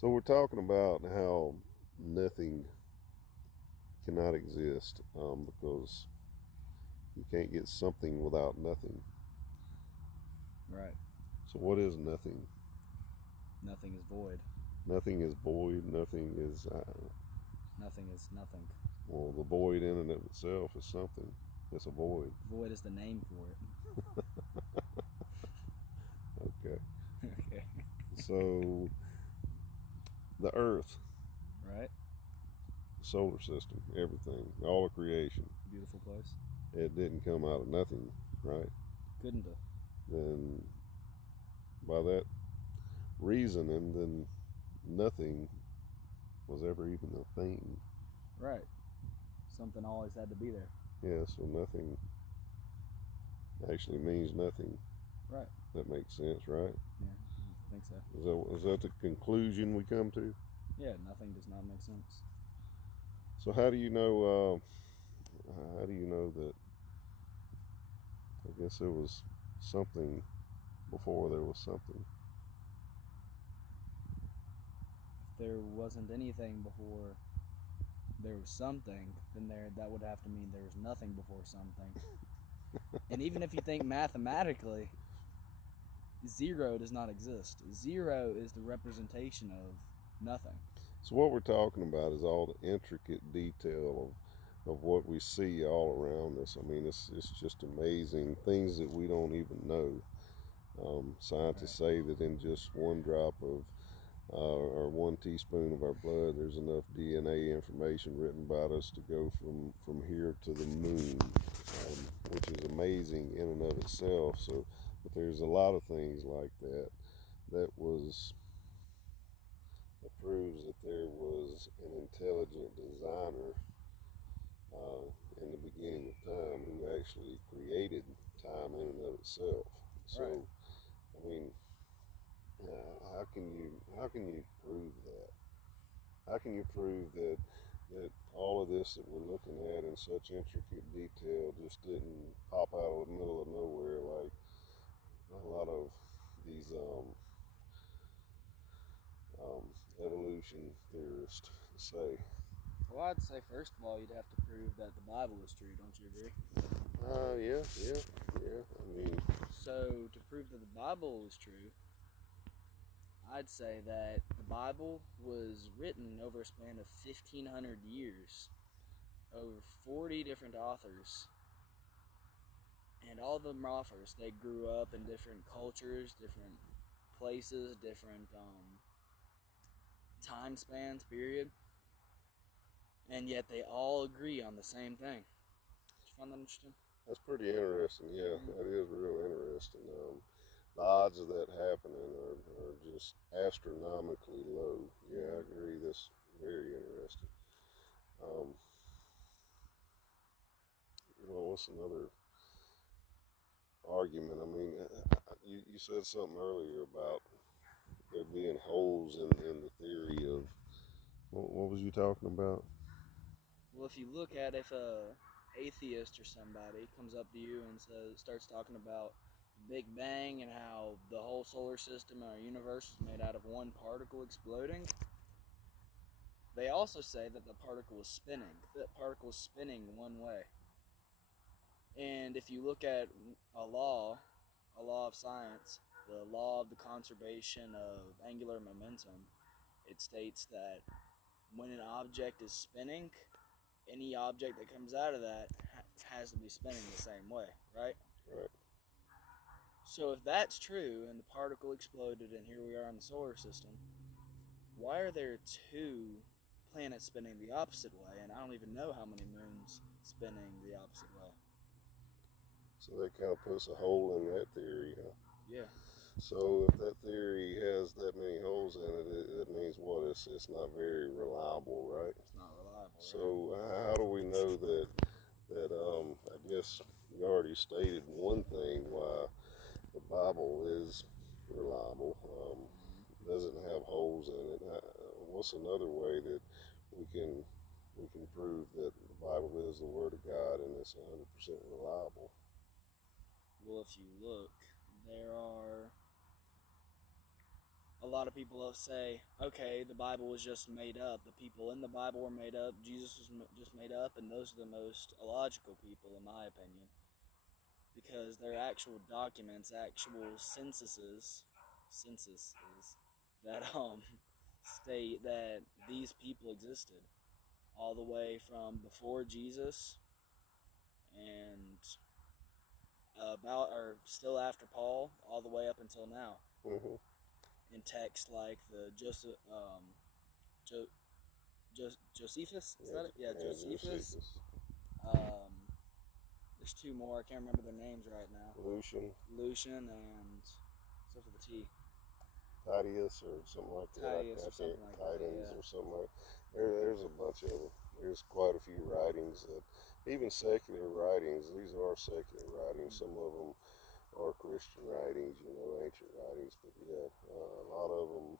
So we're talking about how nothing cannot exist because you can't get something without nothing. Right. So what is nothing? Nothing is void. Nothing is void. Nothing is Nothing is nothing. well, the void in and of itself is something. It's a void. Void is the name for Okay. it. Okay. So the Earth, Right? the solar system, everything, all of creation, Beautiful place. it didn't come out of nothing, right? Couldn't have. Then by that reasoning, then nothing was ever even a thing. Right. Something always had to be there. Yeah, so nothing actually means nothing. Right. That makes sense, right? Yeah, I think so. Is that the conclusion we come to? Yeah, nothing does not make sense. So how do you know? How do you know that? I guess there was something before there was something. If there wasn't anything before there was something, then that would have to mean there was nothing before something. And even if you think mathematically, zero does not exist. Zero is the representation of nothing. So what we're talking about is all the intricate detail of what we see all around us. I mean, it's just amazing things that we don't even know. Scientists say that in just one drop of or 1 teaspoon of our blood, there's enough DNA information written about us to go from here to the moon, which is amazing in and of itself. So, but there's a lot of things like that that was that proves that there was an intelligent designer uh, in the beginning of time who actually created time in and of itself. So, Right. I mean, how can you prove that? How can you prove that all of this that we're looking at in such intricate detail just didn't pop out of the middle of nowhere like a lot of these um, evolution theorists say? Well, I'd say first of all, you'd have to prove that the Bible is true. Don't you agree? Yeah. I mean, So, to prove that the Bible is true, I'd say that the Bible was written over a span of 1,500 years, over 40 different authors, and all of them authors, they grew up in different cultures, different places, different time spans, period, and yet they all agree on the same thing. Did you find that interesting? that's pretty interesting. Yeah, that is real interesting. The odds of that happening are just astronomically low. Yeah, I agree. That's very interesting. Um, what's another argument? I mean, you said something earlier about there being holes in the theory of what was you talking about? Well, if you look at if a atheist or somebody comes up to you and starts talking about the Big Bang and how the whole solar system and our universe is made out of one particle exploding, they also say that the particle is spinning. That particle is spinning one way. And if you look at a law of science, the law of the conservation of angular momentum, it states that when an object is spinning, any object that comes out of that has to be spinning the same way, right? Right. So if that's true and the particle exploded and here we are in the solar system, why are there two planets spinning the opposite way? And I don't even know how many moons spinning the opposite way. So that kind of puts a hole in that theory, huh? Yeah. So if that theory has that many holes in it, it means what? It's not very reliable, right? It's not reliable, right? So how do we know that I guess you already stated one thing why the Bible is reliable, doesn't have holes in it. What's another way that we can we can prove that the Bible is the Word of God and it's 100% reliable? Well, if you look, there are a lot of people say, okay, the Bible was just made up. The people in the Bible were made up. Jesus was just made up, and those are the most illogical people, in my opinion, because they're actual documents, actual censuses that state that these people existed all the way from before Jesus and about or still after Paul, all the way up until now. Mm-hmm. In text like the Josephus, is that it? Yeah, Josephus. There's two more. I can't remember their names right now. Lucian and stuff with a T. Titius or something like that. Titius or something like that. Titans Yeah. or something like that. There's a bunch of them. There's quite a few writings that, even secular writings, these are secular writings. Some of them are Christian writings, ancient writings. But yeah, a lot of them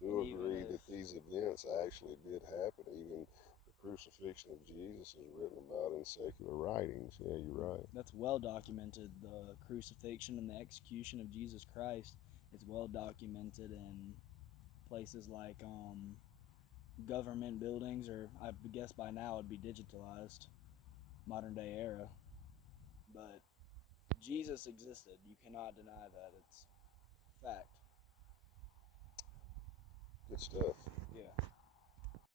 do agree that these events actually did happen. Even the crucifixion of Jesus is written about in secular writings. Yeah, you're right. That's well documented. The crucifixion and the execution of Jesus Christ is well documented in places like government buildings, or I guess by now it'd be digitalized, modern day era. But Jesus existed. You cannot deny that. It's fact. Good stuff. Yeah.